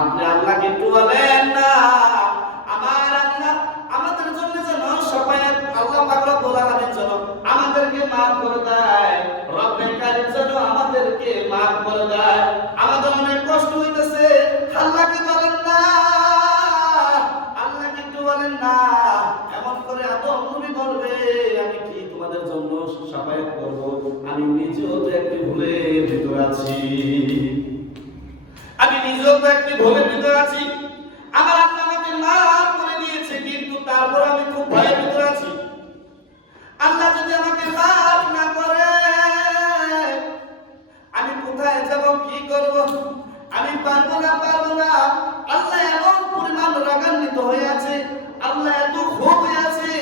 আপনি আল্লাহকে একটু বলেন না আমার আল্লাহ আমাদের জন্য যেন শাফায়াত আল্লাহ পাক রব্বুল আলামিন যেন আমাদেরকে maaf করে দেয়, রব্বে কারীম যেন আমাদেরকে maaf করে দেয়। আমাদের অনেক কষ্ট হইতেছে, আল্লাহকে বলেন না, আল্লাহকে একটু বলেন না। এমন করে আদম নবী বলবে আমি কি তোমাদের জন্য শাফায়াত করব? আমি নিজেও তো একটি ভুলের ভিতরে আছি, আমি নিজেও তো একটি ভুলের ভিতরে আছি। আমার আল্লাহ আমাকে maaf করে দিয়েছে, কিন্তু তারপর আমি খুব ভয়ের ভিতরে আছি। আল্লাহ যদি আমাকে maaf না করে আমি কোথায় যাব, কি করব? আমি পারবো না। আল্লাহ এমন পরিমাণ রাগান্বিত হয়ে আছে, আল্লাহ এত ক্ষোভ হয়ে আছে,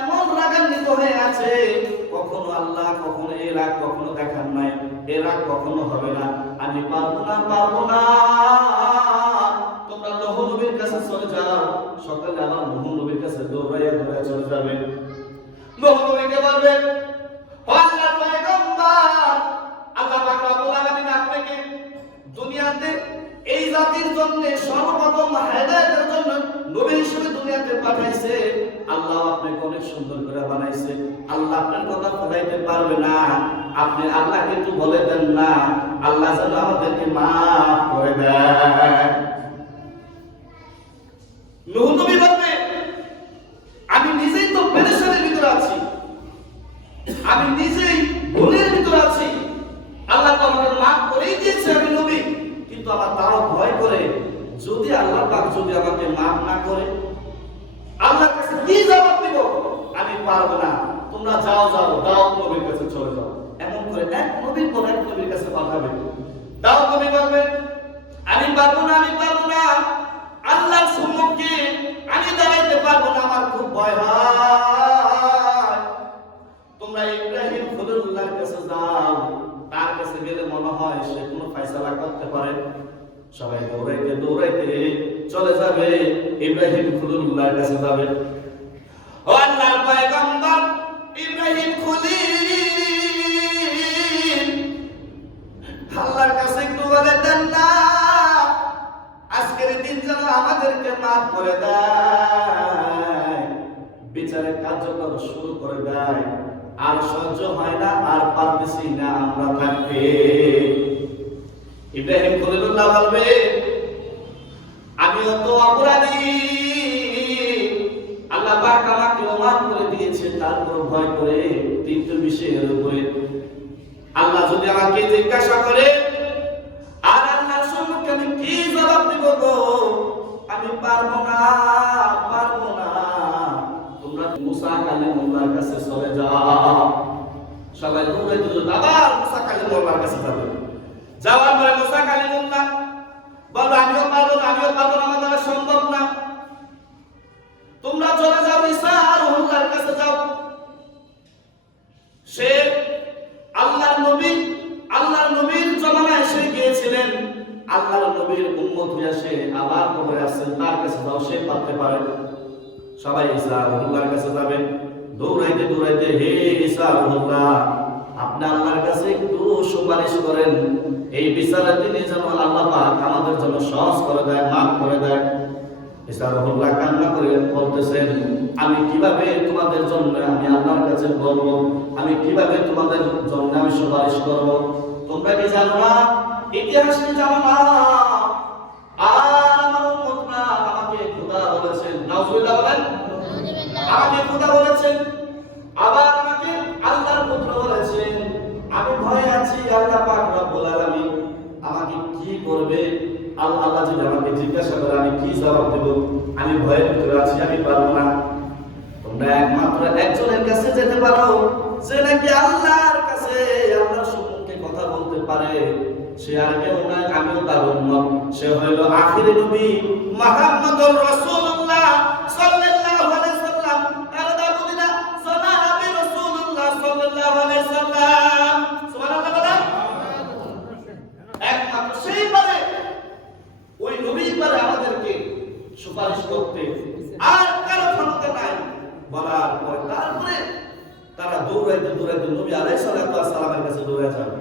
এমন রাগান্বিত হয়ে আছে। কখনো আল্লাহ কখনো এর রাগ কখনো দেখান নাই, এর রাগ কখনো হবে না। আমি পারবো না। তোমরা নূহ নবীর কাছে চলে যাও, সকালে আমার নূহ নবীর কাছে দৌড়াইয়া চলে যাবে। নূহ নবীকে বলবে ও আল্লাহর পয়গম্বর, আল্লাহ পাক রব্বুল আলামিন আপনাকে দুনিয়াতে এই জাতির জন্য সর্বপ্রথম হেদায়েতের জন্য নবী হিসেবে দুনিয়াতে পাঠাইছে। আল্লাহ আপনাকে অনেক সুন্দর করে বানাইছে, আল্লাহ আপনার কথা ফলাইতে পারবে না। আপনি আল্লাহকে একটু বলে দেন না, আল্লাহ যেন আমাদেরকে maaf করে দেয়। নূহ নবী বলবে আমি নিজেই তো পেরেশানির ভিতরে আছি, আমি নিজেই ভুলের ভিতরে আছি। আল্লাহ তো আমাকে maaf করেই দিয়েছে, আমি নবী, কিন্তু আমার তাও ভয় করে যদি আল্লাহ পাক যদি আমাকে maaf না করে আল্লাহর কাছে কি জবাব দিব? আমি পারবো না। তোমরা যাও দাউদ নবীর কাছে চলে যাও। এমন করে এক নবীর পর এক নবীর কাছে পাঠাবে। দাউদ নবী বলবে আমি পারবো না। আল্লাহর সম্মুখে আমি দাঁড়াইতে পারবো না, আমার খুব ভয় হয়। তোমরা ইব্রাহিম খলিলুল্লাহর কাছে যাও, তার কাছে গেলে মনে হয় সে কোনো ফয়সালা করতে পারে। সবাই দৌড়াইতে চলে যাবে, ইব্রাহিম খলিলুল্লাহর কাছে যাবে। ও আল্লাহর পয়গম্বর ইব্রাহিম খলিল, আল্লাহর কাছে একটু বলে দেন না আজকের দিন যেন আমাদেরকে maaf করে দেয়, বিচারের কার্যক্রম শুরু করে দেয়। আর সহ্য হয় না, আর পারতেছি না আমরা থাকতে। ইব্রাহিম খলিলুল্লাহ বলবে আমিও তো অপরাধী, আল্লাহ পাক আমাকে maaf করে দিয়েছে, তারপর ভয় করে তিনটি বিষয়ের উপরে আল্লাহ যদি আমাকে জিজ্ঞাসা করে আর আল্লাহর সম্মুখে আমি কি জবাব দিব গো? আমি পারবো না। তোমরা মুসা কালিমুল্লাহর কাছে চলে যাও। সবাই দৌড়াইতে আবার মুসা কালিমুল্লাহর কাছে যাবে। যাওয়ার পরে মুসা কালিমুল্লাহ বলবে আমিও পারবো না, আমার দ্বারা সম্ভব না। তোমরা চলে যাও ঈসা রুহুল্লাহর কাছে যাও। সে আল্লাহর নবীর জমানায় এসে গিয়েছিলেন, আল্লাহর নবীর উম্মত হয়ে সে আবার কবরে আছেন, তার কাছে যাও, সে পারতে পারে। সবাই ঈসা রুহুল্লাহর কাছে যাবে। দৌড়াইতে হে ঈসা রুহুল্লাহ, আপনি আল্লাহর কাছে একটু সুপারিশ করেন, এই বিচারের দিনে যেন আল্লাহ পাক আমাদের জন্য সহজ করে দেয়, maaf করে দেয়। ঈসা রুহুল্লাহ কান্না করে বলতেছেন আমি কিভাবে তোমাদের জন্য আমি আল্লাহর কাছে বলবো, আমি কিভাবে তোমাদের জন্য আমি সুপারিশ করব? তোমরা কি জানো না, ইতিহাস কি জানো না? আর আমার উম্মতরা আমাকে খোদা বলেছেন, নাউজুবিল্লাহ বলেন, আমাকে খোদা বলেছেন, আবার আমাকে আল্লাহর পুত্র বলেছেন। আমি ভয় আছি, আল্লাহ পাক রব্বুল আলামিন আমাকে কি করবে? আল্লাহ যদি আমাকে জিজ্ঞাসা করে আমি কি জবাব দেব? আমি ভয়ের ভিতরে আছি, আমি পারবো না। তোমরা একমাত্র একজনের কাছে যেতে পারো যে নাকি আল্লাহর কাছে আল্লাহর সম্মুখে কথা বলতে পারে। সে আর কেউ নয়, আমিও তার উম্মত। সে হইল আখিরি নবী মুহাম্মদুর রাসূলুল্লাহ সাল্লাল্লাহু আলাইহি সাল্লাম। আর দাবুদিনা সাহাবী রাসূলুল্লাহ সাল্লাল্লাহু আলাইহি সাল্লাম। সুবহানাল্লাহ বলেন। একমাত্র সেই পারে, ওই নবী পারে আমাদেরকে সুপারিশ করতে, আর কারো ক্ষমতা নাই। বলার পরে তারপরে তারা দৌড়াইতে নবী আলাইহিস সালাতু ওয়াস সালামের কাছে দৌড়ে যাবে।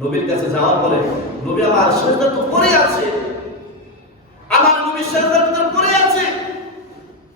নবীর কাছে যাওয়ার পরে নবী আমার সেজদা তো পড়ে আছে, বিশ্বাস